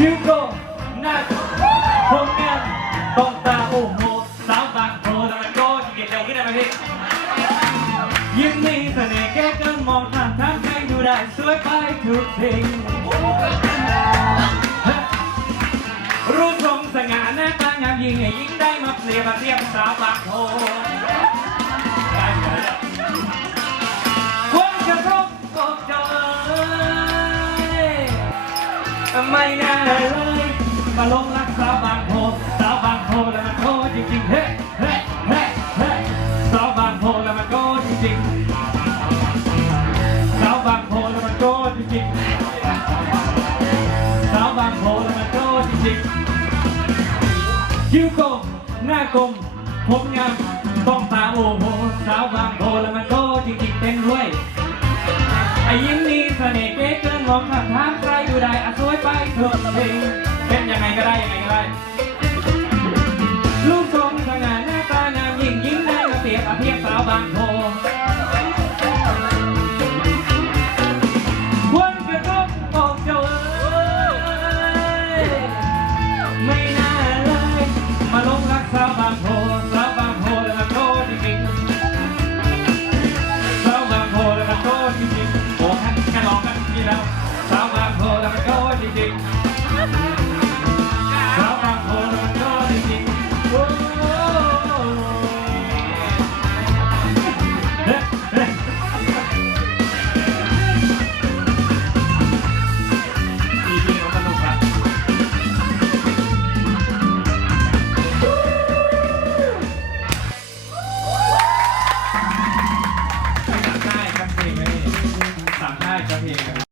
คิวโกนักผมงานต้องตาโอ้โหสาวบางโพแล้วมันโก้ที่เก็บเร็วขึ้นได้ไหมพี่ยิ้มมีเสน่ห์แก้เกินมองผ่านทางใครดูได้สวยไปทุกสิ่งรูปทรงสง่าหน้าตางามยิ่งให้ยิ่งได้มาเปรียบมาเทียบสาวบางโพ ไม่น่าเลยมาลงรักสาวบางโพสาวบางโพแล้วมันโคจริงๆเฮ้เฮ้เฮ้เฮ้สาวบางโพแล้วมันโคจริงๆสาวบางโพแล้วมันโคจริงๆสาวบางโพแล้วมันโคจริงๆคิ้วโกงหน้ากลมผมงามต้องตาโอ้โหสาวบางโพแล้วมันโคจริงๆเต้นด้วยไอ้ยิ้มมีเสน่ห์เก๋เกินมองข้ามทาาวบางควรกระทบบอกเจ้าเอ้ยไม่น่าเลย มาลงรักสาวบางโพสาวบางโพแล้วมันโคตรจริงๆสาวบางโพแล้วมันโคตรจริงๆโอ้แค่แค่ลองกันทีแล้วสาวบางโพแล้วมันโคตรจริงๆามห้าจะเพลง